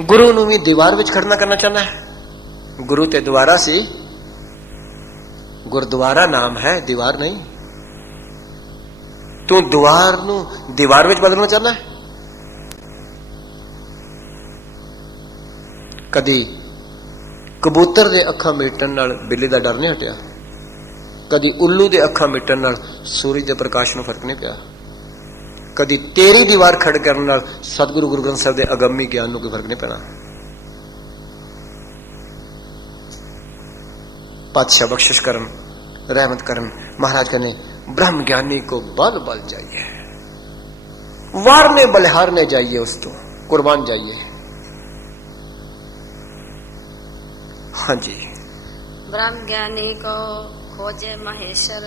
गुरु नूं भी दीवार विच खड़ना करना चाहता है। गुरु ते द्वारा सी, गुरद्वारा नाम है, दीवार नहीं। तू द्वार नूं दीवार विच बदलना चाहता है। कदी कबूतर दे अखां मिटण नाल बिल्ली दा डर नहीं हटिया, कदी उल्लू दे अखां मिटण नाल सूरज दे प्रकाश नूं फर्क नहीं पिया, कदी तेरी दीवार खड़ करने नाल सतगुरु गुरु ग्रंथ साहिब दे अगम्मी ज्ञान नूं कोई फर्क नहीं पैना। पातशाह बख्शिश करन, रहमत करन। महाराज कहने ब्रह्म ज्ञानी को बल बल जाइए, वारने बलिहारने जाइए, उस तो कुर्बान जाइए। हाँ जी, ब्रह्म ज्ञानी को खोजे महेश्वर।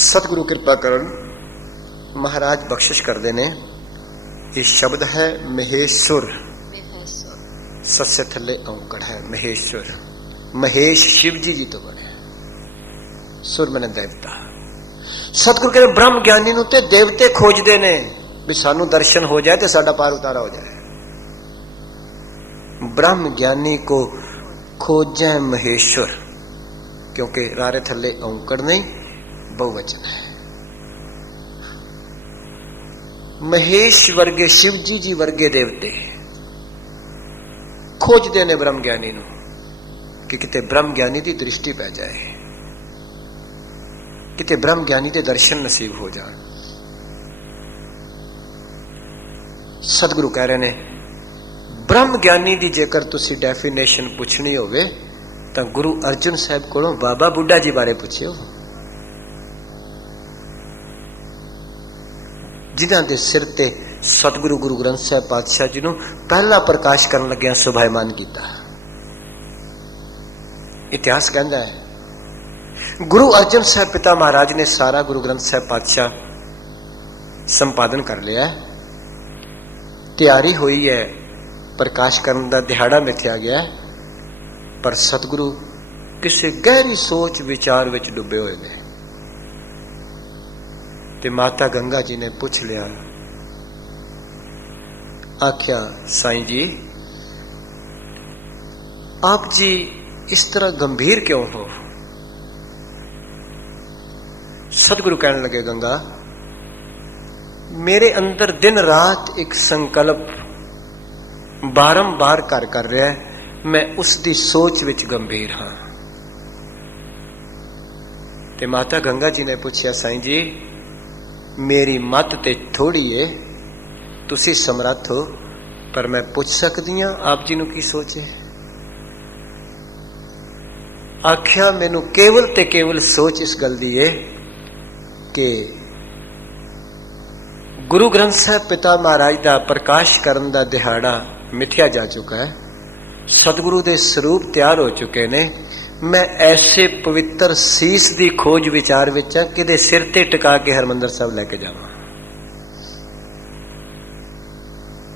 सतगुरु कृपा करन, महाराज बख्शिश कर देने। ये शब्द है महेश्वर, सस्य थले औंकड़ है महेश्वर। महेश शिव जी तो बने, सुर मैंने देवता। सतगुरु कहते ब्रह्म ज्ञानी नूं ते देवते खोजदे ने भी सानू दर्शन हो जाए तो साडा पार उतारा हो जाए। ब्रह्म ज्ञानी को खोजे महेश्वर, क्योंकि रारे थले औंकड़ नहीं, बहुवचन है। महेश वर्गे शिव जी वर्गे देवते खोजदे ने ब्रह्म ज्ञानी नूं कि किते ब्रह्म ज्ञानी की दृष्टि पै जाए, किते ब्रह्म ज्ञानी के दर्शन नसीब हो जाए। सतगुरु कह रहे ने ब्रह्म ज्ञानी की जेकर तुसी डेफिनेशन पुछनी होवे तां गुरु अर्जुन साहब कोलों बाबा बुड्ढा जी बारे पुछियो, जिन्हां दे सिर ते सतगुरु गुरु ग्रंथ साहिब पातशाह जी नूं पहला प्रकाश करन लग्या सुभायमान कीता। इतिहास कहता है गुरु अर्जन साहब पिता महाराज ने सारा गुरु ग्रंथ साहिब पातशाह संपादन कर लिया, तैयारी हुई है, प्रकाश करने का दिहाड़ा मिथ्या गया, पर सतगुरु किसी गहरी सोच विचार विच डुबे हुए ने। ते माता गंगा जी ने पूछ लिया, आख्या साईं जी आप जी इस तरह गंभीर क्यों हो? सतगुरु कहने लगे गंगा, मेरे अंदर दिन रात एक संकल्प बारंबार कर रहा है, मैं उसकी सोच विच गंभीर हाँ। ते माता गंगा जी ने पूछा, साईं जी मेरी मत ते थोड़ी है, तुसी समर्थ हो, पर मैं पूछ सकती हाँ आप जी नूं की सोच है? आख्या मैनू केवल ते केवल सोच इस गल दी है कि गुरु ग्रंथ साहिब पिता महाराज का प्रकाश करन दा दिहाड़ा मिथ्या जा चुका है, सतगुरु दे स्वरूप तैयार हो चुके ने। मैं ऐसे पवित्र सीस दी खोज विचार विच किदे सिर ते टिका के हरमंदर साहब लैके जावां।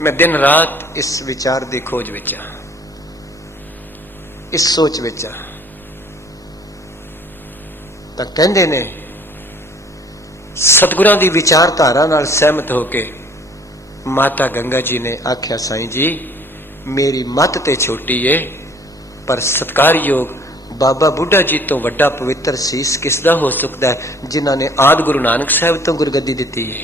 मैं दिन रात इस विचार दी खोज विच, इस सोच विच। तां कहंदे ने सतगुरां दी विचारधारा नाल सहमत होके माता गंगा जी ने आख्या, साईं जी मेरी मत ते छोटी है, पर सत्कारयोग बाबा बुढ़ा जी तो वड्डा पवित्र सीस किसदा हो सकता है जिन्हां ने आदि गुरु नानक साहब तो गुरगद्दी दिती है।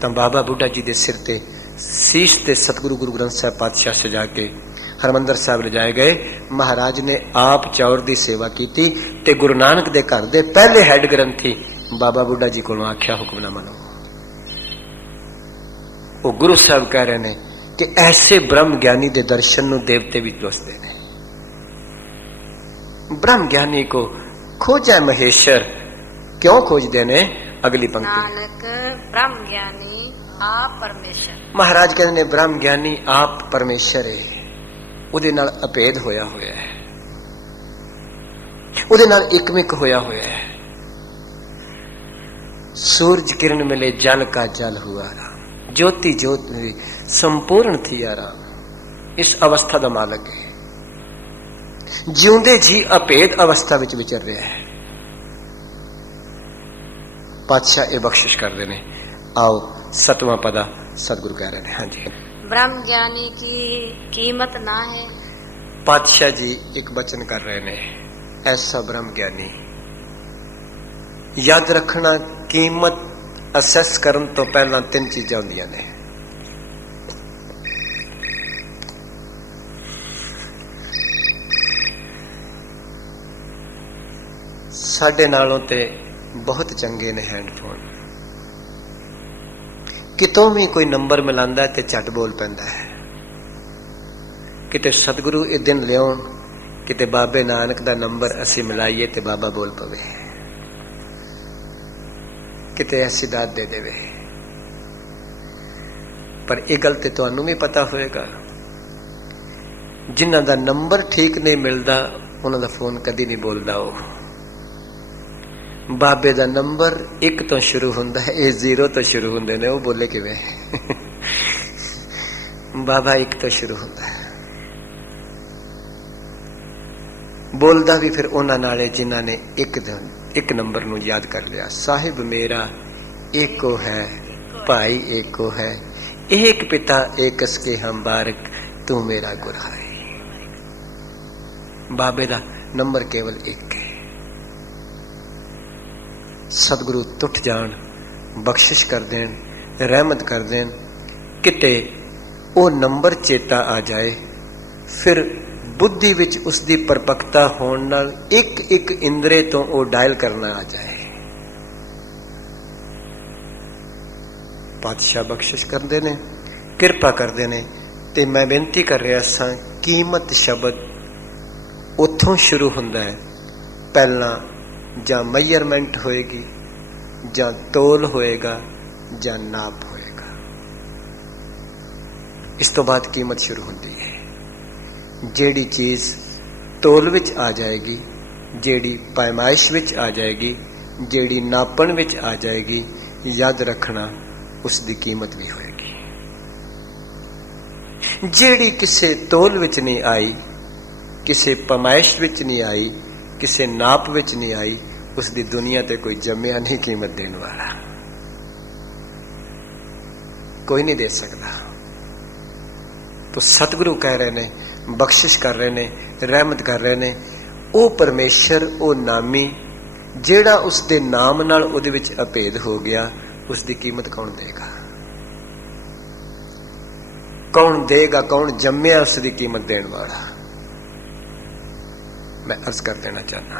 तो बाबा बुढ़ा जी दे सिर ते सीस ते सतगुरु गुरु ग्रंथ साहिब पातशाह सजा के हरमंदर साहब ले जाए गए। महाराज ने आप चौर की सेवा की ते गुरु नानक दे घर दे पहले हैड ग्रंथी बाबा बुढ़ा जी को आख्या, हुक्म ना मनो। वो गुरु साहब कह रहे हैं कि ऐसे ब्रह्म ज्ञानी दे दर्शन नूं देवते भी दसदे ने। ब्रह्म ज्ञानी को खोजा महेश्वर, क्यों खोजदे ने? अगली पंक्ति, नानक ब्रह्म ज्ञानी आप परमेश्वर। महाराज कहते ने ब्रह्म ज्ञानी आप परमेश्वर है, उहदे नाल अभेद होया होया है, उहदे नाल एकमिक होया होया है। सूरज किरण मिले जल का जल हुआ राम, ज्योति ज्योत संपूर्ण थी राम। इस अवस्था का मालक है, जिउंदे जी अभेद अवस्था विच विचर रहा है। पातशाह ये बख्शिश करते हैं। आओ सतवां पदा सतगुरु कह रहे हैं। हाँ जी, ब्रह्म ज्ञानी की कीमत ना है। पातशाह जी एक वचन कर रहे ने, ऐसा ब्रह्म ज्ञानी। याद रखना, कीमत असैस करन तो पहला 3 चीजां होंदियां ने। साडे नालों ते बहुत चंगे ने हैंडफोन, कितों भी कोई नंबर मिलांदा है ते झट बोल पैंदा है। किते सतगुरु ए दिन लियाउण, किते बाबे नानक दा नंबर असी मिलाइए ते बाबा बोल पवे, किते ऐसी दात दे देवे। पर यह गल ते तुहानू भी पता होएगा, जिन्हां दा नंबर ठीक नहीं मिलता उन्हां दा फोन कदी नहीं बोलदा। बाबे दा नंबर 1 तो शुरू हुंदा है, ये 0 तो शुरू हुंदे ने, वो बोले किवें? बाबा 1 तो शुरू हुंदा है। बोलदा भी फिर उन्हां नाल है जिन्हां ने एक नंबर नू याद कर लिया। साहिब मेरा एको है, भाई एको है, एक पिता एकस के हम बारक, तू मेरा गुरहाई। बाबे दा नंबर केवल 1 है। सतगुरु टुट जान, बख्शिश कर देन, रहमत कर देन, किते वो नंबर चेता आ जाए, फिर बुद्धि विच उसकी परपक्ता होने नाल एक एक इंद्रे तो वो डायल करना आ जाए। पातशाह बख्शिश करते ने, किरपा करते ने। ते मैं बेनती कर रहा सा, कीमत शब्द उथों शुरू हुंदा है। पहला जां मेजरमेंट होएगी, जां तोल होएगा, जां नाप होएगा, इस तो बाद कीमत शुरू होती है। जेड़ी चीज तोल विच आ जाएगी, जेड़ी पैमाइश विच आ जाएगी, जेड़ी नापण विच आ जाएगी, याद रखना उसकी कीमत भी होएगी। जेड़ी किसे तोल विच नहीं आई, किसे पैमाइश विच नहीं आई, किसे नाप विच नहीं आई, उसकी दुनिया ते कोई जम्मिया नहीं कीमत देने वाला, कोई नहीं दे सकता। तो सतगुरु कह रहे ने, बख्शिश कर रहे ने, रहमत कर रहे ने, ओ परमेश्वर, ओ नामी, जेड़ा उसके नाम नाल उहदे विच अभेद हो गया, उसकी कीमत कौन देगा? कौन देगा? कौन जम्मिया उसकी कीमत देने वाला? मैं अर्ज कर देना चाहना।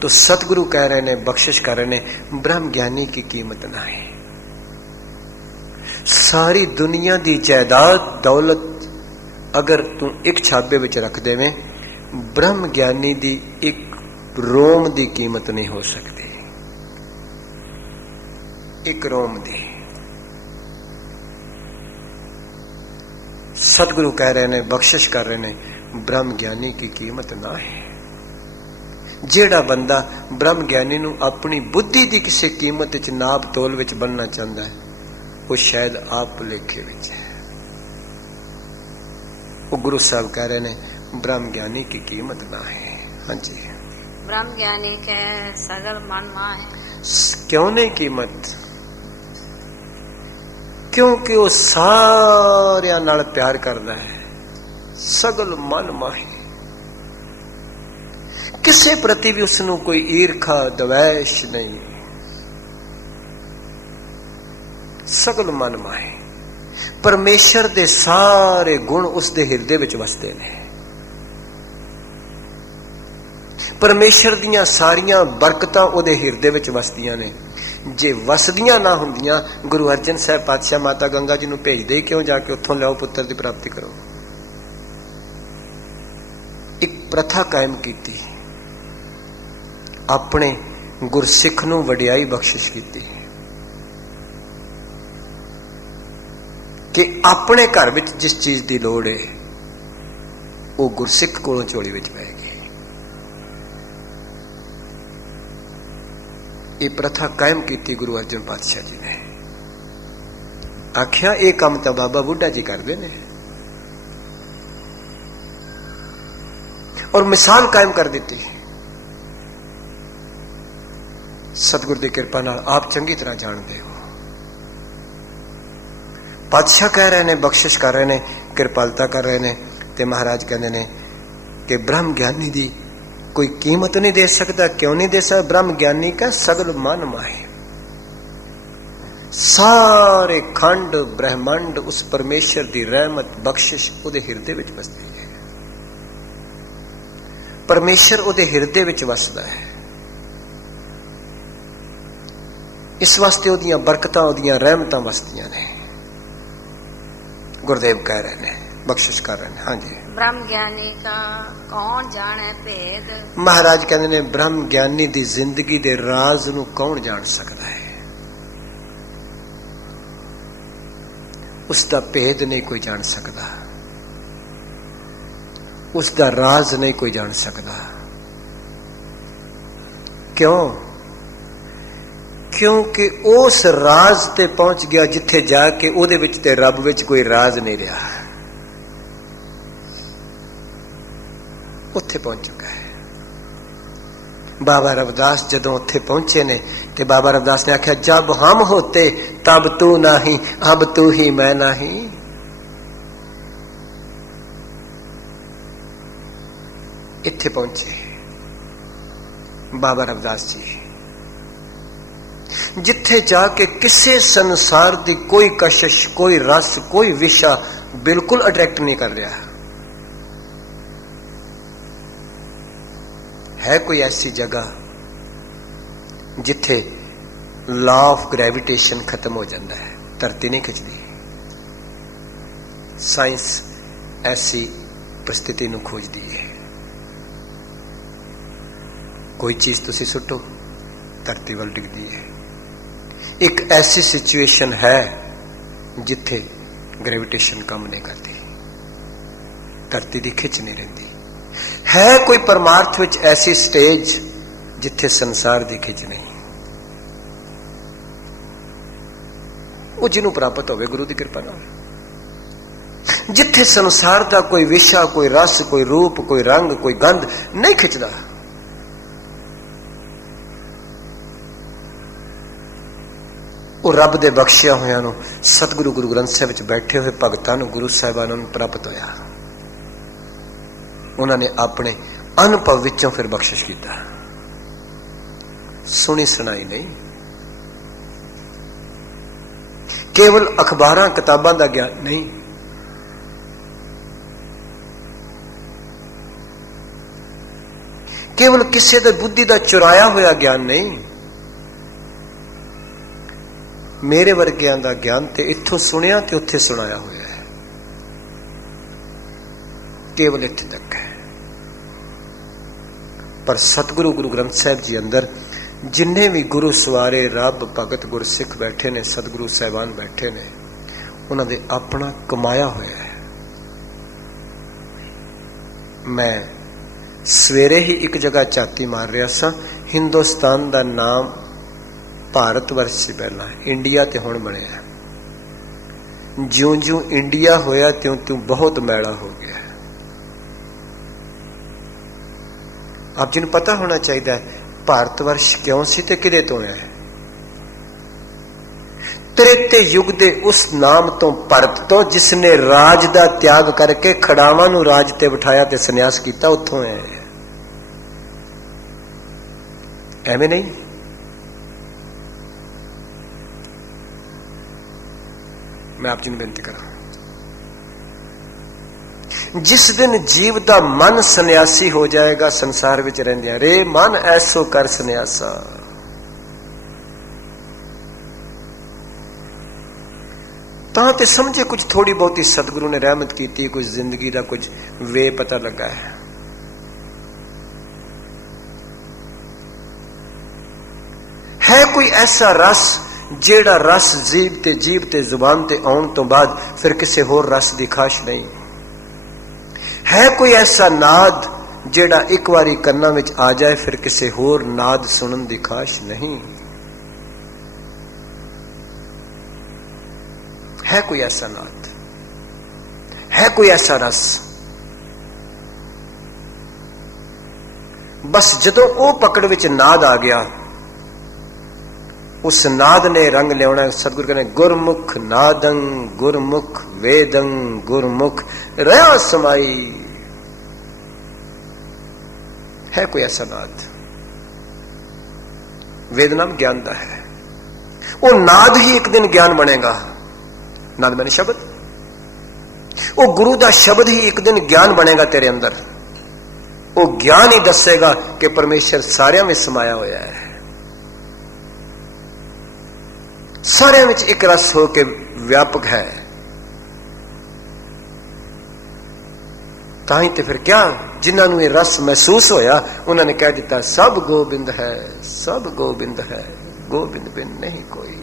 तो सतगुरु कह रहे ने, बख्शिश कर रहे ने, ब्रह्म ज्ञानी की कीमत ना है। सारी दुनिया की जायदाद दौलत अगर तू एक छाबे विच रख देवें, ब्रह्म ज्ञानी दी एक रोम दी कीमत नहीं हो सकती। एक रोम दी। सतगुरु कह रहे ने, बख्शिश कर रहे ने, ब्रह्म ज्ञानी की कीमत ना है। जेड़ा बंदा ब्रह्म ज्ञानी नू अपनी बुद्धि की किसी कीमत च नाप तोल विच बनना चाहता है, वो शायद आप भुलेखे विच है। वो गुरु साहब कह रहे ने, ब्रह्म ज्ञानी की कीमत ना है। हाँ जी, ब्रह्म ज्ञानी के सगल मन माहे। क्यों नहीं कीमत? क्योंकि वो सारिया नाल प्यार करता है, सगल मन माहे। किसे प्रति भी उसनू कोई ईर्खा द्वेष नहीं, सगल मन माहे। परमेश्वर दे सारे गुण उसके हिरदे विच वसदे ने। परमेश्वर दियां सारियां बरकतां उहदे हिरदे विच वसदियां ने। जे वसदियां ना हुंदियां, गुरु अर्जन साहब पातशाह माता गंगा जी नू भेजदे ही क्यों? जाके उत्थों लियाओ, पुत्र की प्राप्ति करो। एक प्रथा कायम की, अपने गुरसिख नू वडियाई बख्शिश की कि अपने घर विच जिस चीज की लोड़ है वो गुरसिख कोलों झोली विच पैगी। ये प्रथा कायम की गुरु अर्जन पातशाह जी ने। आख्या ये काम तो बाबा बुढ़ा जी करते ने, और मिसाल कायम कर दी। सतगुरु की कृपा नाल आप चंगी तरह जानते हो। पातशाह कह रहे ने, बख्शिश कर रहे ने, कृपालता कर रहे ने, ते महाराज कहते ने कि ब्रह्म ज्ञानी दी कोई कीमत नहीं दे सकता। क्यों नहीं दे सकता? ब्रह्म ज्ञानी का सगल मन माहे, सारे खंड ब्रह्मांड उस परमेश्वर की रहमत बख्शिश उहदे हिरदे विच वसदी है। परमेश्वर उहदे हिरदे विच वसदा है। इस वास्ते उहदियां बरकतां, उहदियां रहमतां वसदियां ने। गुरुदेव कह रहे ने, बख्शिश कर रहे हैं। हाँ जी। ब्रह्म ज्ञानी का कौन जाने भेद। महाराज कहते ने ब्रह्म ज्ञानी दी जिंदगी दे राज नूं कौन जान सकता है? उसका भेद नहीं कोई जान सकता, उसका राज नहीं कोई जान सकता। क्यों? क्योंकि उस राज ते पहुंच गया जिथे जाके उहदे विच ते रब विच कोई राज नहीं रहा, उत्थे पहुंच चुका है। बाबा रविदास जदों उत्थे पहुंचे ने ते बाबा रविदास ने आख्या, जब हम होते तब तू नहीं, अब तू ही मैं नहीं। इत्थे पहुंचे बाबा रविदास जी, जिथे जाके किसी संसार की कोई कशिश, कोई रस, कोई विषा बिल्कुल अट्रैक्ट नहीं कर रहा है। कोई ऐसी जगह जिथे लॉ ऑफ ग्रेविटेशन खत्म हो जाता है, धरती नहीं खिंचती। साइंस ऐसी परिस्थिति नूं खोजदी है। कोई चीज तुसी सुटो, धरती वाल डिगदी है। एक ऐसी सिचुएशन है जिथे ग्रेविटेशन काम नहीं करती, धरती की खिंच नहीं रही। है कोई परमार्थ विच ऐसी स्टेज जिथे संसार की खिंच नहीं। वो जिन्हों प्राप्त होवे गुरु की कृपा नाल। जिथे संसार का कोई विषा, कोई रस, कोई रूप, कोई रंग, कोई गंध नहीं खिंचदा, वो रब दे बख्शिया होया नूं सतगुरु गुरु ग्रंथ साहिब विच बैठे हुए भगतां नूं, गुरु साहिबान नूं प्राप्त होया। उन्होंने अपने अनुभव विचों फिर बख्शिश किया, सुनी सुनाई नहीं। केवल अखबारां किताबां दा ज्ञान नहीं, केवल किसी दे बुद्धि दा चुराया होया ज्ञान नहीं। मेरे वर्गियां दा ज्ञान ते इत्थों सुनिया ते उत्थे सुनाया होया है, केवल इत्थे तक है। पर सतगुरु गुरु ग्रंथ साहिब जी अंदर जिन्ने भी गुरु सवारे रब भगत गुरसिख बैठे ने, सतगुरु साहिबान बैठे ने, उन्होंने अपना कमाया होया है। मैं सवेरे ही एक जगह झाती मार रहा सा, हिंदुस्तान का नाम भारत वर्ष से पहला इंडिया ते हुण बनिया। ज्यों ज्यों इंडिया होया त्यों त्यों बहुत मैला हो गया। आप जिन्हें पता होना चाहिए भारत वर्ष क्यों सी ते किदे तो है। त्रेते युग दे उस नाम तो भरत तो जिसने राज दा त्याग करके खड़ावां नूं राज ते बिठाया ते संन्यास कीता, उत्थों है। एवें नहीं। मैं आप जी ने बेनती करा, जिस दिन जीव का मन सन्यासी हो जाएगा, संसार विच रहिंदियां रे मन ऐसो कर सन्यासा। तां ते समझे कुछ थोड़ी बहुती सतगुरु ने रहमत की, कुछ जिंदगी का कुछ वे पता लगा है कोई ऐसा रस जेड़ा रस जीव ते जुबान ते आउण तो बाद फिर किसी होर रस की खाश नहीं है। कोई ऐसा नाद जेड़ा एक बारी कन्ना विच आ जाए फिर किसी होर नाद सुनन की खाश नहीं है। कोई ऐसा नाद है, कोई ऐसा रस। बस जदों वो पकड़ विच नाद आ गया उस नाद ने रंग लियाना। सतगुरु कहने गुरमुख नादं गुरमुख वेदं गुरमुख रहा समाई। है कोई ऐसा नाद? वेद नाम ज्ञान का है। वो नाद ही एक दिन ज्ञान बनेगा। नाद मैंने शब्द, वो गुरु का शब्द ही एक दिन ज्ञान बनेगा तेरे अंदर। वो ज्ञान ही दसेगा कि परमेश्वर सारिया में समाया होया है, सारिया में एक रस हो के व्यापक है। ताही ते फिर क्या जिन्होंने ये रस महसूस होया उन्होंने कह दिता सब गोबिंद है, सब गोबिंद है, गोबिंद बिन नहीं कोई।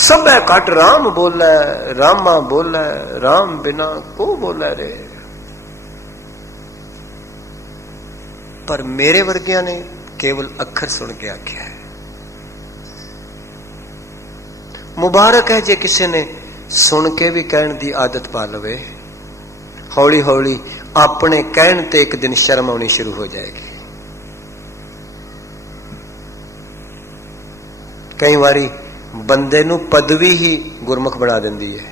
सब है कट राम बोला, रामा बोला, राम बिना को बोला रे। पर मेरे वर्गिया ने केवल अखर सुन के आख्या है। मुबारक है जे किसी ने सुन के भी कहने की आदत पा लवे। हौली हौली अपने कहने ते एक दिन शर्म आनी शुरू हो जाएगी। कई बारी बंदे नू पदवी ही गुरमुख बना देंदी है।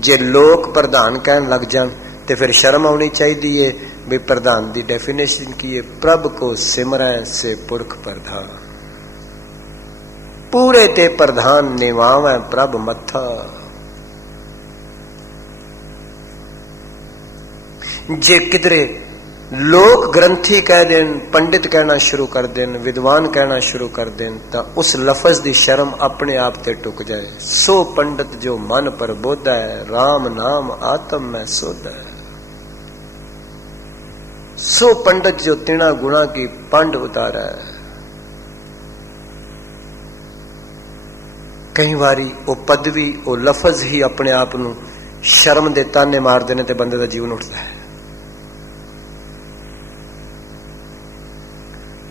जे लोग प्रधान कहन लग जान ते फिर शर्म आनी चाहिए भी प्रधान की डेफिनेशन की है, प्रभ को सिमरै से पुरख प्रधान। पूरे ते प्रधान निवाव है प्रभ मथा। जे किधरे लोग ग्रंथी कह देन, पंडित कहना शुरू कर देन, विद्वान कहना शुरू कर देन, तो उस लफज की शर्म अपने आप ते टुक जाए। सो पंडित जो मन पर बोधा है, राम नाम आत्म में सोधा है। सो पंडित जो तिना गुणा की पंड उतारा है। कई बारी वो पदवी वो लफज ही अपने आप नू शर्म दे ताने मार देने ते बंदे का जीवन उठता है।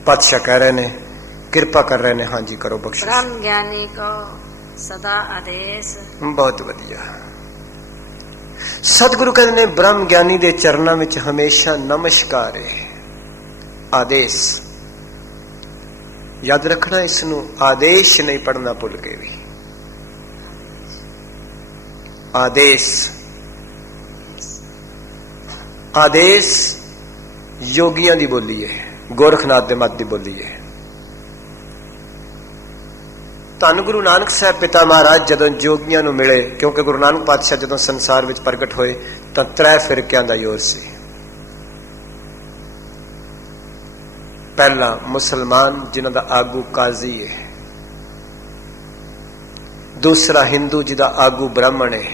पातशाह कह रहे ने, कृपा कर रहे ने, हाँ जी करो बख्श। ब्रह्म ज्ञानी को सदा आदेश। बहुत बढ़िया। सतगुरु कहते ने ब्रह्म ज्ञानी दे चरणों में हमेशा नमस्कार है, आदेश। याद रखना, इसनू आदेश नहीं पढ़ना भुल के भी। आदेश, आदेश योगियां दी बोली है, गोरखनाथ दे मत दी बोली है। धन गुरु नानक साहब पिता महाराज जदों जोगियां नूं मिले, क्योंकि गुरु नानक पातशाह जदों संसार विच प्रगट होए तां 3 फिरकियां दा योर सी। पहला मुसलमान जिन्हां दा आगू काजी है, दूसरा हिंदू जिहदा आगू ब्राह्मण है,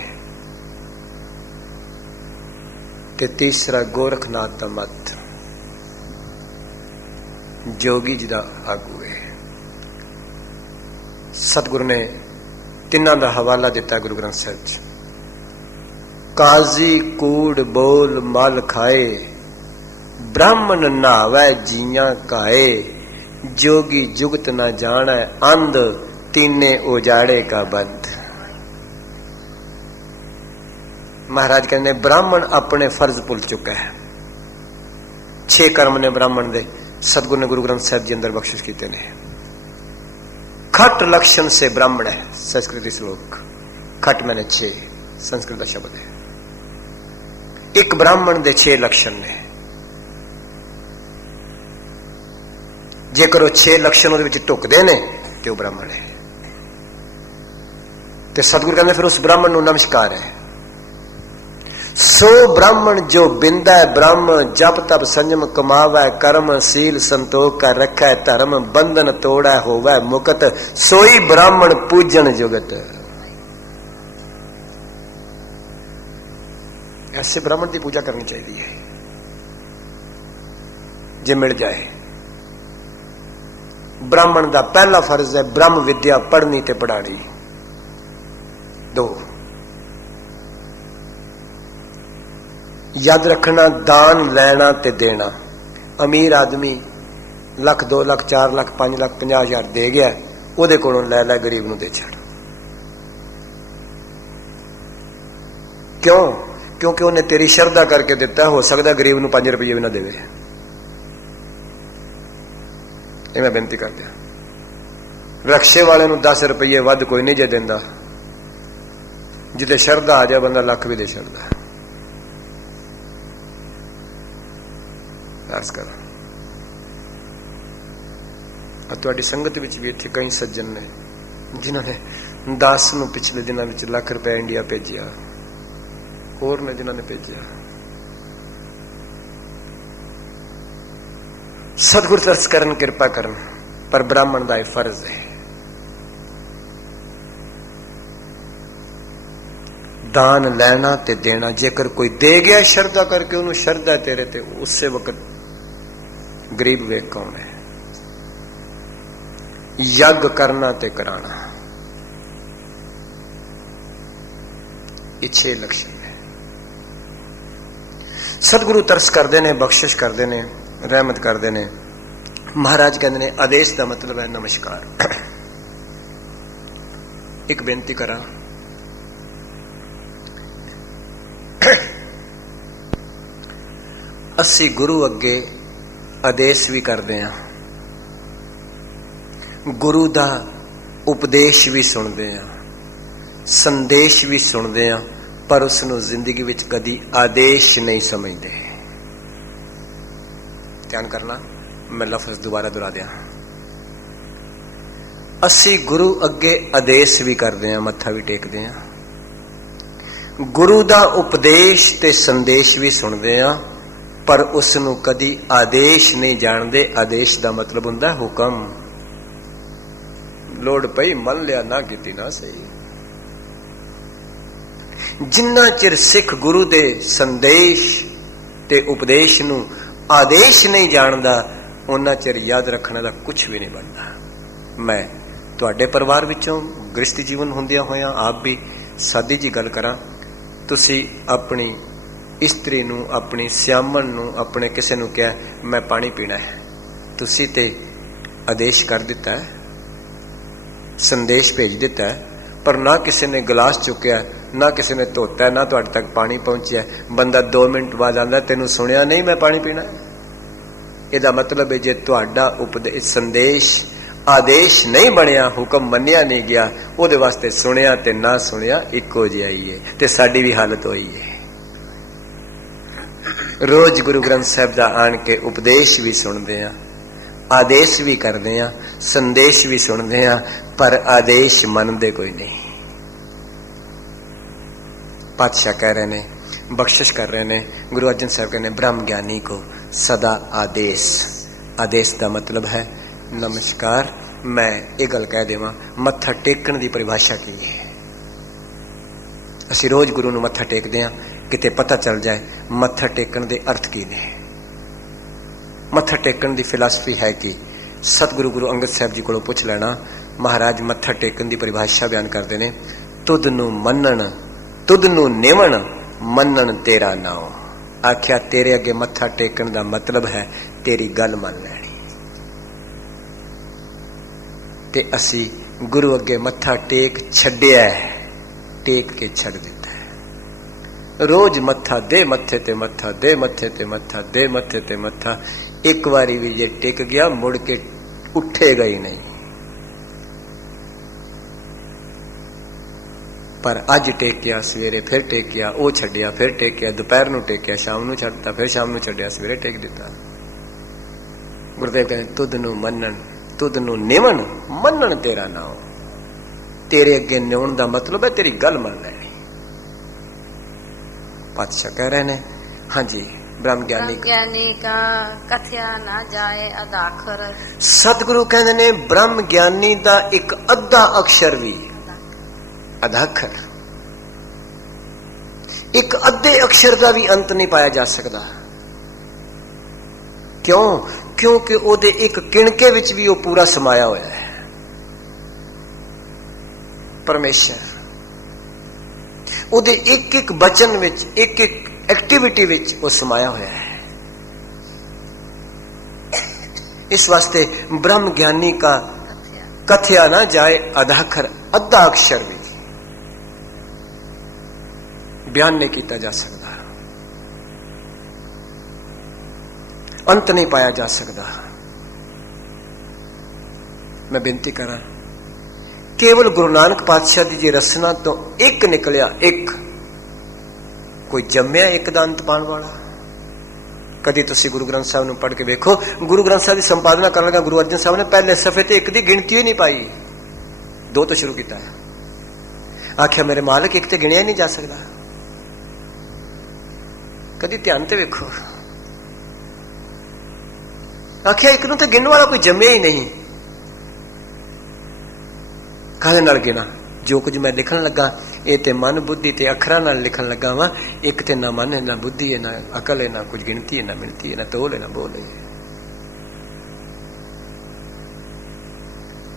ते तीसरा गोरखनाथ दा मत जोगी जिहदा आगू है। सतगुरु ने तिन्हां दा हवाला दिता गुरु ग्रंथ साहिब च। काजी कूड़ बोल मल खाए, ब्राह्मण नहावै जियां काए, जोगी जुगत न जाने अंध, तीने उजाड़े का बंद। महाराज कहने ब्राह्मण अपने फर्ज भुल चुका है। 6 कर्म ने ब्राह्मण दे सतगुरु ने गुरु ग्रंथ साहिब जी अंदर बख्शिश किए ने। खट लक्षण से ब्राह्मण है, संस्कृत श्लोक। खट मैंने 6 संस्कृत का शब्द है। एक ब्राह्मण दे 6 लक्षण ने। जेकर 6 लक्षण उहदे विच टुकदे ने ते वो ब्राह्मण है। ते सतगुरु कहने फिर उस ब्राह्मण नूं नमस्कार है। सो ब्राह्मण जो बिंदा है ब्रह्म, जप तप संयम कमावै, कर्म सील संतोख का रखै, धर्म बंधन तोड़ै, होवै मुक्त, सोई ब्राह्मण पूजन जुगत। ऐसे ब्राह्मण की पूजा करनी चाहिए है जे मिल जाए। ब्राह्मण का पहला फर्ज है ब्रह्म विद्या पढ़नी ते पढ़ानी। 2 याद रखना, दान लेना ते देना। अमीर आदमी लाख 2 लाख 4 लाख 5 लाख 50 हज़ार दे गया, ਉਹਦੇ ਕੋਲੋਂ ਲੈ ਲੈ गरीब ਨੂੰ ਦੇ ਛੱਡ। क्यों? क्योंकि उन्हें तेरी श्रद्धा करके दिता, हो सकता गरीब ਨੂੰ 5 रुपये भी ना देवे। ਇਹ ਮੈਂ ਬੇਨਤੀ ਕਰ ਦਿਆਂ। ਰਕਸ਼ੇ ਵਾਲੇ ਨੂੰ 10 ਰੁਪਏ ਵੱਧ ਕੋਈ ਨਹੀਂ ਜੇ ਦਿੰਦਾ, ਜਿੱਤੇ ਸ਼ਰਧਾ ਆ ਜਾਏ ਬੰਦਾ ਲੱਖ ਵੀ ਦੇ ਛੱਡਦਾ। ਅਰਜ਼ ਕਰਾਂ, ਤੁਹਾਡੀ ਸੰਗਤ ਵਿੱਚ ਵੀ ਇੱਥੇ ਕਈ ਸੱਜਣ ਨੇ ਜਿਨ੍ਹਾਂ ਨੇ 10 ਨੂੰ ਪਿਛਲੇ ਦਿਨਾਂ ਵਿੱਚ ਲੱਖ ਰੁਪਏ ਇੰਡੀਆ ਭੇਜਿਆ, ਹੋਰ ਨੇ ਜਿਨ੍ਹਾਂ ਨੇ ਭੇਜਿਆ। ਸਤਿਗੁਰ ਤਰਸ ਕਰਨ, ਕਿਰਪਾ ਕਰਨ, ਪਰ ਬ੍ਰਾਹਮਣ ਦਾ ਇਹ ਫਰਜ਼ ਹੈ ਦਾਨ ਲੈਣਾ ਤੇ ਦੇਣਾ। ਜੇਕਰ ਕੋਈ ਦੇ ਗਿਆ ਸ਼ਰਧਾ ਕਰਕੇ, ਉਹਨੂੰ ਸ਼ਰਧਾ ਤੇਰੇ ਤੇ, ਉਸੇ ਵਕਤ ਗਰੀਬ ਵੇਖ ਕੌਣ ਹੈ। ਯੱਗ ਕਰਨਾ ਤੇ ਕਰਾਣਾ, ਇਹ 6 ਲਕਸ਼ਣ ਹੈ। ਸਤਿਗੁਰੂ ਤਰਸ ਕਰਦੇ ਨੇ, ਬਖਸ਼ਿਸ਼ ਕਰਦੇ ਨੇ, ਰਹਿਮਤ ਕਰਦੇ ਨੇ। ਮਹਾਰਾਜ ਕਹਿੰਦੇ ਨੇ ਆਦੇਸ਼ ਦਾ ਮਤਲਬ ਹੈ ਨਮਸਕਾਰ। ਇੱਕ ਬੇਨਤੀ ਕਰਾਂ, ਅਸੀਂ ਗੁਰੂ ਅੱਗੇ ਆਦੇਸ਼ ਵੀ ਕਰਦੇ ਹਾਂ, ਗੁਰੂ ਦਾ ਉਪਦੇਸ਼ ਵੀ ਸੁਣਦੇ ਹਾਂ, ਸੰਦੇਸ਼ ਵੀ ਸੁਣਦੇ ਹਾਂ, ਪਰ ਉਸ ਨੂੰ ਜ਼ਿੰਦਗੀ ਵਿੱਚ ਕਦੀ ਆਦੇਸ਼ ਨਹੀਂ ਸਮਝਦੇ। ਧਿਆਨ ਕਰਨਾ, ਮੈਂ ਲਫ਼ਜ਼ ਦੁਬਾਰਾ ਦੁਹਰਾ ਦਿਆਂ। ਅਸੀਂ ਗੁਰੂ ਅੱਗੇ ਆਦੇਸ਼ ਵੀ ਕਰਦੇ ਹਾਂ, ਮੱਥਾ ਵੀ ਟੇਕਦੇ ਹਾਂ, ਗੁਰੂ ਦਾ ਉਪਦੇਸ਼ ਤੇ ਸੰਦੇਸ਼ ਵੀ ਸੁਣਦੇ ਹਾਂ, ਪਰ ਉਸ ਨੂੰ ਕਦੀ ਆਦੇਸ਼ ਨਹੀਂ ਜਾਣਦੇ। ਆਦੇਸ਼ ਦਾ ਮਤਲਬ ਹੁੰਦਾ ਹੁਕਮ। ਲੋੜ ਪਈ ਮੰਨ ਲਿਆ, ਨਾ ਕੀਤੀ ਨਾ ਸਹੀ। ਜਿੰਨਾ ਚਿਰ ਸਿੱਖ ਗੁਰੂ ਦੇ ਸੰਦੇਸ਼ ਤੇ ਉਪਦੇਸ਼ ਨੂੰ ਆਦੇਸ਼ ਨਹੀਂ ਜਾਣਦਾ, ਉਹਨਾਂ ਚਿਰ ਯਾਦ ਰੱਖਣ ਦਾ ਕੁਝ ਵੀ ਨਹੀਂ ਬਣਦਾ। ਮੈਂ ਤੁਹਾਡੇ ਪਰਿਵਾਰ ਵਿੱਚੋਂ ਗ੍ਰਸਤੀ ਜੀਵਨ ਹੁੰਦਿਆਂ ਹੋਇਆਂ ਆਪ ਵੀ ਸਾਦੀ ਜੀ ਗੱਲ ਕਰਾਂ, ਤੁਸੀਂ ਆਪਣੀ ਇਸਤਰੀ ਨੂੰ, ਆਪਣੀ ਸਿਆਮਣ ਨੂੰ, ਆਪਣੇ ਕਿਸੇ ਨੂੰ ਕਿਹਾ ਮੈਂ ਪਾਣੀ ਪੀਣਾ ਹੈ, ਤੁਸੀਂ ਤੇ ਆਦੇਸ਼ ਕਰ ਦਿੱਤਾ ਹੈ, ਸੰਦੇਸ਼ ਭੇਜ ਦਿੱਤਾ ਹੈ, ਪਰ ਨਾ ਕਿਸੇ ਨੇ ਗਲਾਸ ਚੁੱਕਿਆ, ਨਾ ਕਿਸੇ ਨੇ ਧੋਤਾ, ਨਾ ਤੁਹਾਡੇ ਤੱਕ ਪਾਣੀ ਪਹੁੰਚਿਆ। ਬੰਦਾ 2 ਮਿੰਟ ਬਾਅਦ ਆਉਂਦਾ, ਤੈਨੂੰ ਸੁਣਿਆ ਨਹੀਂ ਮੈਂ ਪਾਣੀ ਪੀਣਾ। ਇਹਦਾ ਮਤਲਬ ਹੈ ਜੇ ਤੁਹਾਡਾ ਉਪਦੇਸ਼, ਸੰਦੇਸ਼, ਆਦੇਸ਼ ਨਹੀਂ ਬਣਿਆ, ਹੁਕਮ ਮੰਨਿਆ ਨਹੀਂ ਗਿਆ, ਉਹਦੇ ਵਾਸਤੇ ਸੁਣਿਆ ਤੇ ਨਾ ਸੁਣਿਆ ਇੱਕੋ ਜਿਹਾ ਹੀ ਹੈ। ਤੇ ਸਾਡੀ ਵੀ ਹਾਲਤ ਹੋਈ ਹੈ। ਰੋਜ਼ ਗੁਰੂ ਗ੍ਰੰਥ ਸਾਹਿਬ ਦਾ ਆਣ ਕੇ ਉਪਦੇਸ਼ ਵੀ ਸੁਣਦੇ ਆ, ਆਦੇਸ਼ ਵੀ ਕਰਦੇ ਆ, ਸੰਦੇਸ਼ ਵੀ ਸੁਣਦੇ ਆ, ਪਰ ਆਦੇਸ਼ ਮੰਨਦੇ ਕੋਈ ਨਹੀਂ। ਪਾਤਸ਼ਾਹ ਕਹਿ ਰਹੇ ਨੇ, ਬਖਸ਼ਿਸ਼ ਕਰ ਰਹੇ ਨੇ, ਗੁਰੂ ਅਰਜਨ ਸਾਹਿਬ ਕਹਿੰਦੇ ਬ੍ਰਹਮ ਗਿਆਨੀ ਕੋ ਸਦਾ ਆਦੇਸ਼। ਆਦੇਸ਼ ਦਾ ਮਤਲਬ ਹੈ ਨਮਸਕਾਰ। ਮੈਂ ਇਹ ਗੱਲ ਕਹਿ ਦੇਵਾਂ, ਮੱਥਾ ਟੇਕਣ ਦੀ ਪਰਿਭਾਸ਼ਾ ਕੀ ਹੈ? ਅਸੀਂ ਰੋਜ਼ ਗੁਰੂ ਨੂੰ ਮੱਥਾ ਟੇਕਦੇ ਹਾਂ, ਕਿਤੇ ਪਤਾ ਚੱਲ ਜਾਏ ਮੱਥਾ ਟੇਕਣ ਦੇ ਅਰਥ ਕੀ ਨੇ। ਮੱਥਾ ਟੇਕਣ ਦੀ ਫਿਲਾਸਫੀ ਹੈ ਕਿ ਸਤਿਗੁਰੂ ਗੁਰੂ ਅੰਗਦ ਸਾਹਿਬ ਜੀ ਕੋਲੋਂ ਪੁੱਛ ਲੈਣਾ। ਮਹਾਰਾਜ ਮੱਥਾ ਟੇਕਣ ਦੀ ਪਰਿਭਾਸ਼ਾ ਬਿਆਨ ਕਰਦੇ ਨੇ, ਤੁਧ ਨੂੰ ਮੰਨਣ, ਤੁਧ ਨੂੰ ਨਿਵਣ, ਮੰਨਣ ਤੇਰਾ ਨਾਉ। ਆਖਿਆ ਤੇਰੇ ਅੱਗੇ ਮੱਥਾ ਟੇਕਣ ਦਾ ਮਤਲਬ ਹੈ ਤੇਰੀ ਗੱਲ ਮੰਨ ਲੈਣੀ। ਤੇ ਅਸੀਂ ਗੁਰੂ ਅੱਗੇ ਮੱਥਾ ਟੇਕ ਛੱਡਿਆ, ਟੇਕ ਕੇ ਛੱਡ ਦਿੱਤਾ ਹੈ। ਰੋਜ਼ ਮੱਥਾ ਦੇ, ਮੱਥੇ ਤੇ ਮੱਥਾ ਦੇ, ਮੱਥੇ ਤੇ ਮੱਥਾ ਦੇ, ਮੱਥੇ ਤੇ ਮੱਥਾ। ਇੱਕ ਵਾਰੀ ਵੀ ਜੇ ਟਿਕ ਗਿਆ ਮੁੜ ਕੇ ਉੱਠੇਗਾ ਹੀ ਨਹੀਂ। ਪਰ ਅੱਜ ਟੇਕਿਆ, ਸਵੇਰੇ ਫਿਰ ਟੇਕਿਆ, ਉਹ ਛੱਡਿਆ, ਫਿਰ ਟੇਕਿਆ, ਦੁਪਹਿਰ ਨੂੰ ਟੇਕਿਆ, ਸ਼ਾਮ ਨੂੰ ਛੱਡਤਾ, ਫਿਰ ਸ਼ਾਮ ਨੂੰ ਛੱਡਿਆ, ਸਵੇਰੇ ਟੇਕ ਦਿੱਤਾ। ਗੁਰਦੇਵ ਕਹਿੰਦੇ ਤੁਧ ਨੂੰ ਮੰਨਣ, ਤੁਧ ਨੂੰ ਨਿਵਣ, ਮੰਨਣ ਤੇਰਾ ਨਾਮ। ਤੇਰੇ ਅੱਗੇ ਨਿਵਣ ਦਾ ਮਤਲਬ ਹੈ ਤੇਰੀ ਗੱਲ ਮੰਨ ਲੈਣੀ। ਪਾਤਸ਼ਾਹ ਕਹਿ ਰਹੇ ਨੇ, ਹਾਂਜੀ ब्रह्म ज्ञानी का कथया ना जाए अदाखर। सतगुरु कहते ने ब्रह्म ज्ञानी दा एक अद्धा अक्षर भी, अदाखर एक अद्धे अक्षर का भी अंत नहीं पाया जा सकता। क्यों? क्योंकि ओदे एक किणके विच भी वो पूरा समाया होया है। परमेश्वर ओदे एक एक वचन विच, एक एक एक्टिविटी विच वो समाया होया है। इस वास्ते ब्रह्म ज्ञानी का कथया ना जाए अदाखर, अद्धा अक्षर भी बयान नहीं किया जा सकता, अंत नहीं पाया जा सकता। मैं बेनती करा, केवल गुरु नानक पातशाह दी जी रसना तो एक निकलिया, एक कोई जम्मिया एक दा अंत पाण वाला। कदी तुसी गुरु ग्रंथ साहब नूं पढ़ के वेखो, गुरु ग्रंथ साहब की संपादना करन लगा गुरु अर्जन साहब ने पहले सफे ते एक दी गिनती ही नहीं पाई, दो तो शुरू किया है। आख्या मेरे मालिक एक ते गिणिया नहीं जा सकता। कदी ध्यान ते वेखो, आख्या एक नूं ते गिणन वाला कोई जम्मिया ही नहीं। काहदे नाल गिना? जो कुछ मैं लिखन लगा ये ते मन बुद्धि ते अखरां नाल लिखन लगा वा, एक ते ना मन है ना बुद्धि है ना अकल है ना कुछ गिनती है ना मिनती है ना तोल है ना बोल है।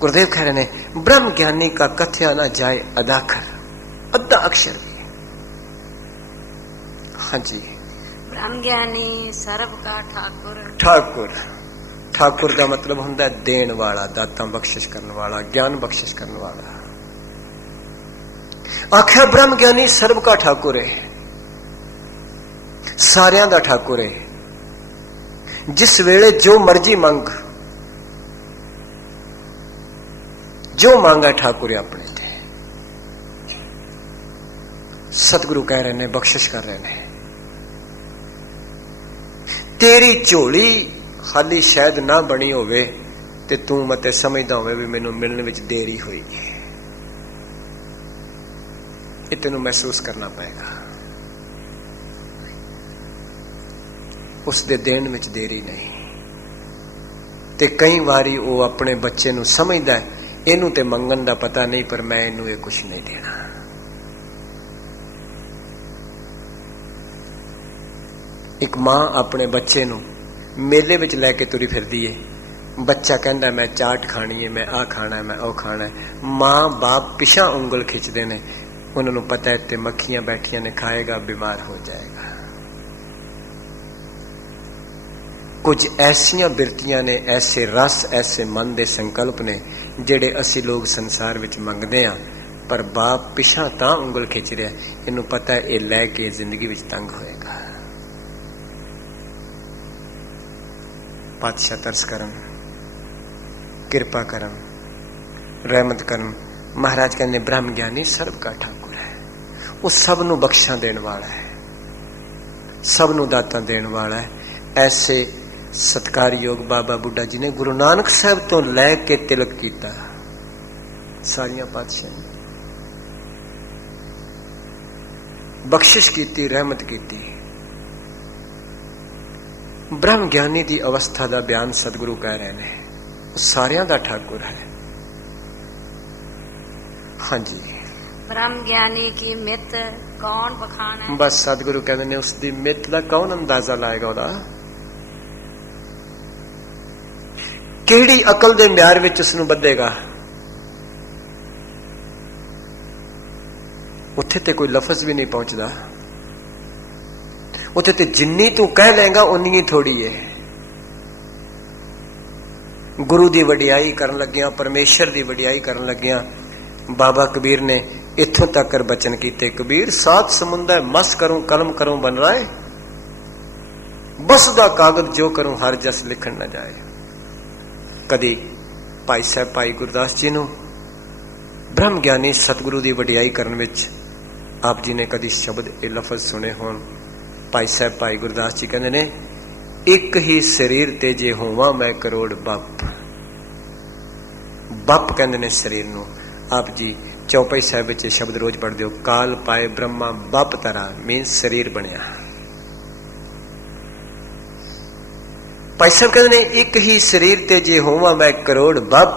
गुरुदेव कह रहे ने ब्रह्म ज्ञानी का कथया ना जाए अदाखर, अद्धा अक्षर भी। हाँ जी, ब्रह्म ज्ञानी सर्व का ठाकुर। ठाकुर, ठाकुर का मतलब होंदा देन वाला, दाता बख्शिश करने वाला, ज्ञान बख्शिश करने वाला। आख्या ब्रह्म ज्ञानी सर्व का ठाकुर है, सारियां दा ठाकुर है। जिस वेले जो मर्जी मंग, जो मांगा ठाकुर है अपने ते। सतगुरु कह रहे ने, बख्शिश कर रहे ने, तेरी झोली हाली शायद ना बनी होवे ते तू मते समझदा होवे भी मैनू मिलने विच देरी हुई है। ये तेनू महसूस करना पड़ेगा, उसदे देण विच देरी नहीं। ते कई बारी वो अपने बच्चे नू समझदा है इनू ते मंगन दा पता नहीं, पर मैं इनू ये कुछ नहीं देना। एक मां अपने बच्चे नू मेले विच लैके तुरी फिरदी है। बच्चा कहता मैं चाट खानी है, मैं आ खाना है, मैं ओ खाना है। मां बाप पिछा उंगल खिंचते ने, उन्होंने पता है ते मक्खियां बैठियां ने, खाएगा बीमार हो जाएगा। कुछ ऐसिया बिरतियां ने, ऐसे रस, ऐसे मन दे संकल्प ने जेड़े असी लोग संसार विच मंगदे आ, पर बाप पिछा तां उंगल खिंच रहा, इनू पता है ये लैके जिंदगी विच तंग होएगा। पातशाह तरस करन, कृपा करन, रहमत करन। महाराज कहने ब्रह्म ज्ञानी सर्व का ठाकुर है, वो सब नू बख्शा देने वाला है, सब नू दाता देने वाला है। ऐसे सत्कार योग बाबा बुड्ढा जी ने गुरु नानक साहब तो लैके तिलक किया, सारिया पातशाह ने बख्शिश की, रहमत की। ब्रह्म ज्ञानी की अवस्था का बयान सतगुरु कह रहे हैं, सारियां दा ठाकुर है। हाँ जी, ब्रह्म ज्ञानी की मित कौन बखाना? बस सतगुरु कहते हैं उसकी मित का कौन अंदाजा लाएगा? ओदा किहड़ी अकल दे म्यार विच उसनूं बधेगा? उत्थे ते कोई लफज भी नहीं पहुंचता, उत्थे ते जिन्नी तू कह लेगा उन्नी ही थोड़ी है। गुरु की वडियाई करन लग्या, परमेश्वर की वडियाई करन लग्या, बाबा कबीर ने इथों तक बचन किए, कबीर सात समुंदर मस करूं कलम करूं बन रहा है, बस दा कागज जो करूं हर जस लिखण न जाए। कदी भाई साहब भाई गुरदास जी नूं ब्रह्म ज्ञानी सतगुरु की वडियाई करन विच आप जी ने कदी शब्द ए लफज सुने होण? भाई साहब भाई गुरदास जी कहते ने, एक ही शरीर ते जे होवा मैं करोड़ बप। बप कहते ने शरीर नूं। आप जी चौपाई साहब विच शब्द रोज पढ़ दिओ, काल पाए ब्रह्मा बप तरा, मीन शरीर बनया। भाई साहब कहते ने, एक ही शरीर ते जे होवा मैं करोड़ बप,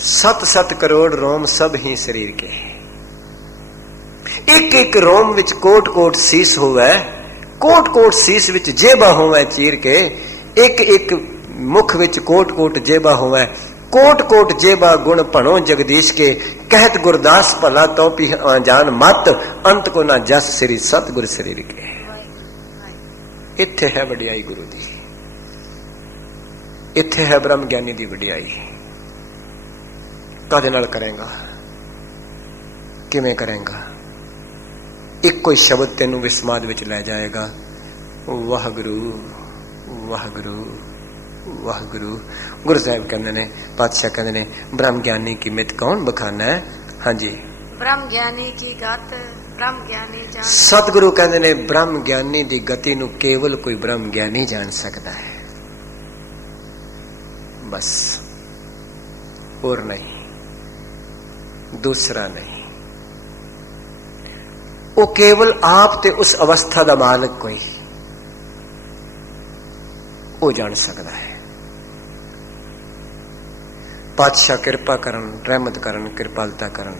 सत सत करोड़ रोम सब ही शरीर के। एक एक रोम विच कोट कोट सीस होवे, कोट कोट सीस विच जेबा होवे चीर के, एक एक मुख विच कोट कोट जेबा होवे, कोट कोट जेबा गुण भणो जगदीश के, कहत गुरदास भला तो पी जान मत, अंत को ना जस श्री सतगुर शरीर के। इत्थे है वडियाई गुरु दी, इत्थे है ब्रह्म ज्ञानी दी वडियाई। कादे नाल करेगा, किवें करेगा? एक कोई शब्द तेनू विस्माद विच लै जाएगा, वाहगुरू वाहगुरू वाहगुरु। गुरु साहब कहते ने, पातशाह कहते ने, ब्रह्म ज्ञानी की मित कौन बखाना है। हाँ जी, ब्रह्म ज्ञानी की गत ब्रह्म ज्ञानी जान। सतगुरु कहते ने ब्रह्म ज्ञानी दी गति नू केवल कोई ब्रह्म ज्ञानी जान सकता है, बस, और नहीं, दूसरा नहीं। वो केवल आप ते उस अवस्था दा मालिक कोई वो जान सकता है। पातशाह किरपा करन, रहमत करन, किरपालता करन।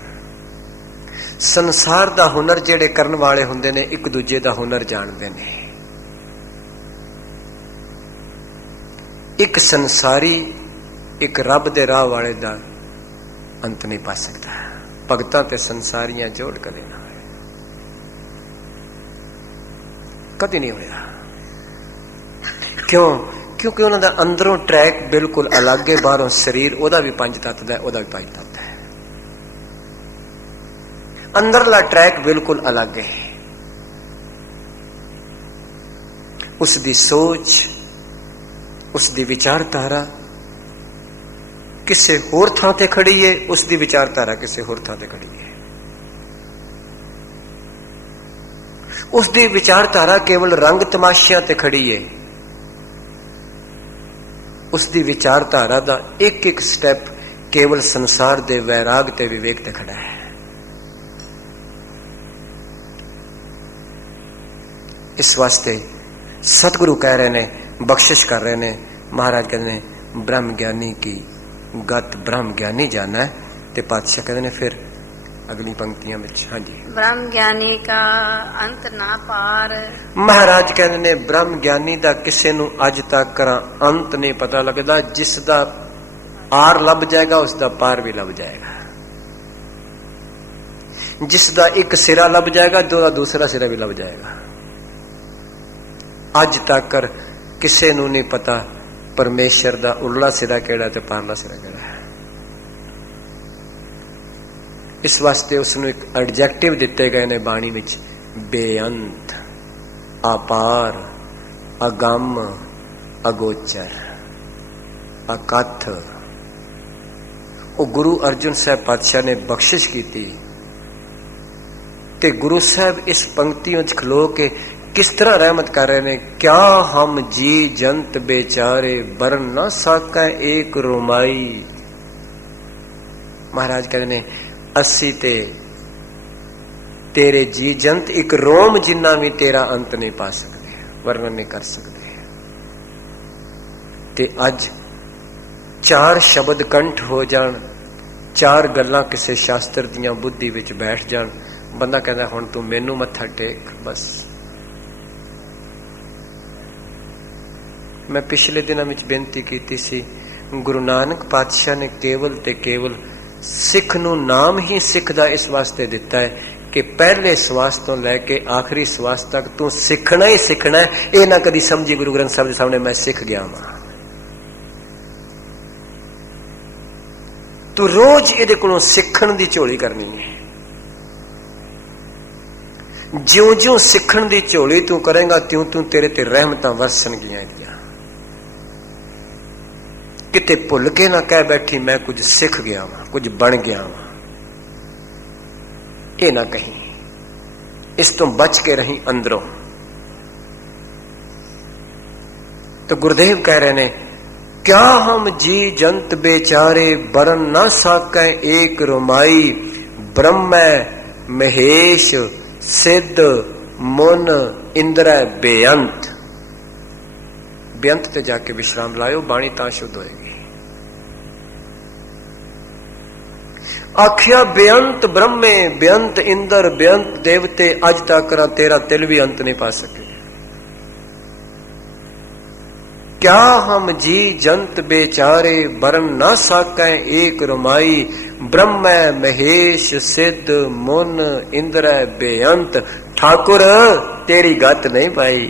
संसार दा हुनर जेड़े करन वाले हुंदे ने, एक दूजे दा हुनर जानते ने। एक संसारी एक रब दे राह वाले दा अंत नहीं पा सकता। भगतां ते संसारियां जोड़ कदे ना होए, कदे नहीं होया। क्यों? क्योंकि उन्होंने अंदरों ट्रैक बिल्कुल अलग है, बाहरों शरीर ओदा भी पंज तत्व दा, ओदा भी पंज तत्व है। अंदरला ट्रैक बिल्कुल अलग है। उसकी सोच, उसकी विचारधारा किसी होर थां ते खड़ी है, उसकी विचारधारा किसी होर थां ते खड़ी है। उसकी विचारधारा केवल रंग तमाशियां ते खड़ी है, उसकी विचारधारा दा एक एक स्टैप केवल संसार दे वैराग ते विवेक ते खड़ा है। इस वास्ते सतगुरु कह रहे ने, बख्शिश कर रहे ने, महाराज कहते ने ब्रह्म ज्ञानी की गत ब्रह्म ज्ञानी जाना है। ते पातशाह कहते ने फिर अगली पंक्तियां में, हाँ जी, ब्रह्म ज्ञानी का अंत ना पार। महाराज कहते ने ब्रह्म ज्ञानी दा किसे नू अज तक अंत नहीं पता लगता। जिसदा आर लभ जाएगा उसका पार भी लभ जाएगा। जिसदा एक सिरा लभ जाएगा तो दूसरा सिरा भी लभ जाएगा। अज तक किसे नू नहीं पता परमेश्वर दा उरला सिरा केड़ा ते पारला सिरा केड़ा है। इस वास्ते उसनू एक एडजैक्टिव दिते गए ने बाणी विच, बेअंत, अपार, अगम, अगोचर, अकथ। वो गुरु अर्जुन साहब पातशाह ने बख्शिश की ते गुरु साहब इस पंक्तियों च खलो के किस तरह रहमत कर रहे ने। क्या हम जी जंत बेचारे बर न साका एक रोमाई। महाराज कहते ने असी ते तेरे जी जंत एक रोम जिन्ना भी तेरा अंत नहीं पा सकते, वर्णन नहीं कर सकते। ते अज चार शब्द कंठ हो जान, चार गल्लां किसी शास्त्र दियां बुद्धि विच बैठ जान, बंदा कहता हुण तू मैनू मत्था टेक बस। मैं पिछले दिनों में बेनती की सी, गुरु नानक पातशाह ने केवल ते केवल सिख नू नाम ही सिख दा इस वास्ते दिता है कि पहले सवास तो लैके आखिरी सवास तक तू सीखना ही सीखना है। ये ना कदी समझी गुरु ग्रंथ साहब के सामने मैं सीख गया वहां। तू रोज ये कोलों सीखण दी झोली करनी है। ज्यों ज्यों सीखण दी झोली तू करेगा त्यों त्यों तेरे ते रहमतां वरसणगियां। किते भुल के ना कह बैठी मैं कुछ सीख गया वहां, कुछ बन गया वहां, ये ना कहीं। इस तो बच के रही अंदरों। तो गुरुदेव कह रहे ने, क्या हम जी जंत बेचारे बरन ना साकै एक रोमाई। ब्रह्म महेश सिद्ध मुन इंद्र बेअंत। बेअंत ते जाके विश्राम लायो, बाणी तां शुद्ध होएगी। आखिया बेअंत ब्रह्मे बेअंत इंद्र बेअंत देवते, अज तक तेरा तिल भी अंत नहीं पा सके। क्या हम जी जंत बेचारे बरन ना साकै एक रोमाई। ब्रह्म महेश सिद्ध मुन इंद्र बेअंत, ठाकुर तेरी गत नहीं पाई।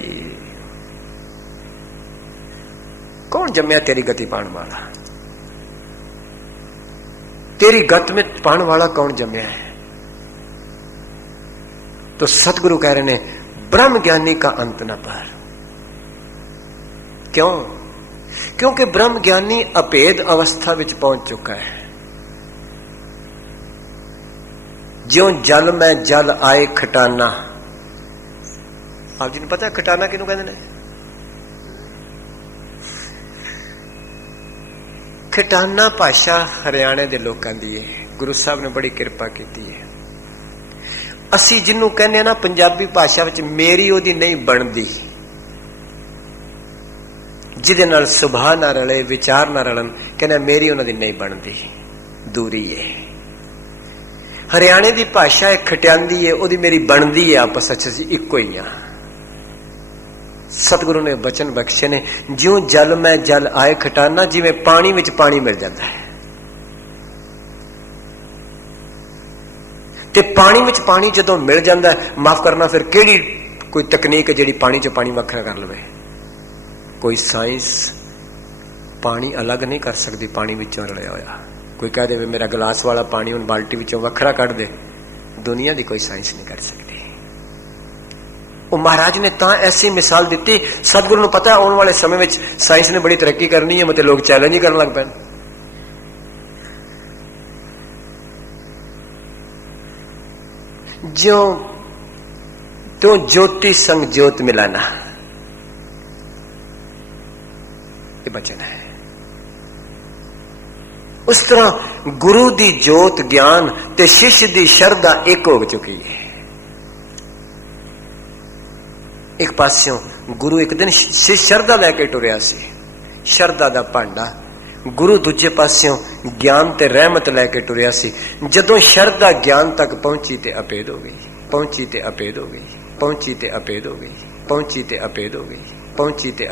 कौन जम्या तेरी गति पाण वाला? तेरी गत में पाण वाला कौन जम्या है? तो सतगुरु कह रहे ने ब्रह्म ज्ञानी का अंत न पार। क्यों? क्योंकि ब्रह्म ज्ञानी अभेद अवस्था विच पहुंच चुका है। ज्यों जल में जल आए खटाना। आप जी पता है खटाना किनू कहते हैं? खटाना भाषा हरियाणे दे लोकां दी है। गुरु साहब ने बड़ी कृपा की है। असी जिन्नू कहने ना पंजाबी भाषा विच मेरी ओदी नहीं बनती, जिहदे नाल सुभाव ना रले विचार ना रलन, कहना मेरी उन्हां दी नहीं बनती, दूरी है। हरियाणे दी भाषा है खटियांदी है, ओदी मेरी बनती है, आपस च इक्को ही आ। सतगुरु ने वचन बख्शे ने, ज्यों जल में जल आए खटाना, जिवें पानी विच पानी मिल जाता है ते पानी विच पानी जदों मिल जाता है, माफ करना फिर केड़ी कोई तकनीक है जिहड़ी पानी च पानी वखरा कर लवे? कोई साइंस पानी अलग नहीं कर सकती पानी विचों रलिया होया। कोई कह दे मेरा गिलास वाला पानी हुण बाल्टी विचों वखरा कढ दे, दुनिया की कोई साइंस नहीं कर सकती। वो महाराज ने तां ऐसी मिसाल दी। सतगुरु नूं पता आने वाले समय में साइंस ने बड़ी तरक्की करनी है, मतलब लोग चैलेंज ही करने लग पैन। ज्यों तो ज्योति संग ज्योत मिलाना, ये वचन है। उस तरह गुरु दी जोत ज्ञान ते शिष्य दी शरदा एक हो चुकी है। एक पास्यों गुरु एक दिन शरदा लैके टुरिया सी, शरदा दा भांडा। गुरु दूजे पास्यों ज्ञान ते रहमत लैके टुरिया सी। जदों शरदा ज्ञान तक पहुंची ते अपेद हो गई, पहुंची ते अपेद हो गई, पहुंची ते अपेद हो गई, पहुंची ते अपेद हो गई, पहुंची ते